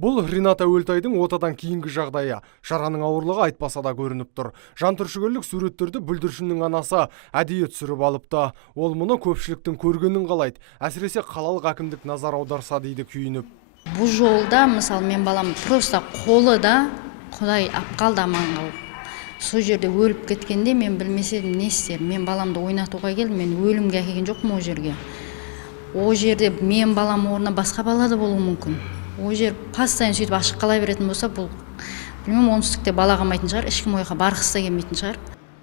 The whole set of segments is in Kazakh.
Бұл Ринат Әуелтайдың отадан кейінгі жағдайы. Жараның ауырлығы айтпаса да көрініп тұр. Жантүршігерлік суреттерді бүлдіршіннің анасы әдейі түсіріп алыпты. Ол мұны көпшіліктің көргенін қалайды. Әсіресе қалалық әкімдік назар аударса дейді күйініп. Бұл жолда, мысалы, мен балам просто қолы да Құдай апқалды аман қалып. Сол жерде өліп кеткенде мен білмесем не істер. Мен баламды ойнатуға келдім, мен өлімге әкелген жоқпын ол жерге. Ол жерде мен балам орнына басқа бала да болуы мүмкін. Ол жер постоянно сөйтіп ашық қала беретін болса, бұл білмеймін, оңтүстікте бала қалмайтын шығар, ешкім ойға барғысы да келмейтін шығар.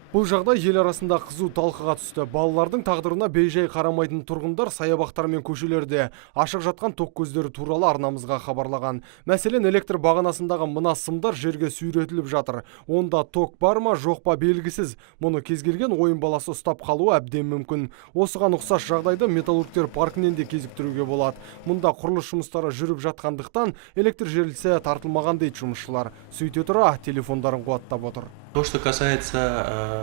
Бұл жағдай ел арасында қызу талқыға түсті. Балалардың тағдырына бейжай қарамайтын тұрғындар саябақтар мен көшелерде ашық жатқан тоқ көздері туралы арнамызға хабарлаған. Мәселен, электр бағанасындағы мына сымдар жерге сүйретіліп жатыр. Онда ток бар ма, жоқ па белгісіз. Мұны кез келген ойын баласы ұстап қалуы әбден мүмкін. Осыған ұқсас жағдайды металлургтер паркінен де кезіктіруге болады. Мұнда құрылыс жұмыстары жүріп жатқандықтан электр желісі тартылмаған дейді жұмысшылар. Сөйте тұра телефондарын қуаттап отыр. То, что касается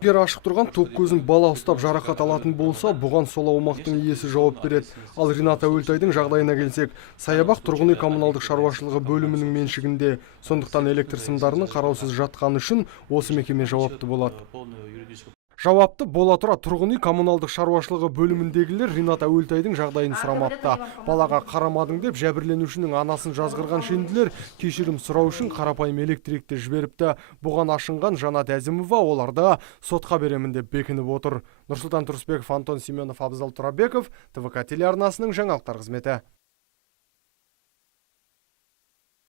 Егер ашық тұрған тоқ көзін бала ұстап жарақат алатын болса, бұған сол аумақтың иесі жауап береді. Ал Ринат Әуелтайдың жағдайына келсек, саябақ тұрғын үй коммуналдық шаруашылығы бөлімінің меншігінде. Сондықтан электр сымдарының қараусыз жатқаны үшін осы мекеме жауапты болады. Жауапты бола тұра тұрғын үй коммуналдық шаруашылығы бөліміндегілер Ринат Әуелтайдың жағдайын сұрамапты. Балаға қарамадың деп жәбірленушінің анасын жазғырған шенділер кешірім сұрау үшін қарапайым электрикті жіберіпті. Бұған ашынған Жанат Әзімова оларды сотқа беремін деп бекініп отыр. Нұрсұлтан Тұрысбеков, Антон Семенов, Абзал Тұрабеков, ТВК телеарнасының жаңалықтар қызметі.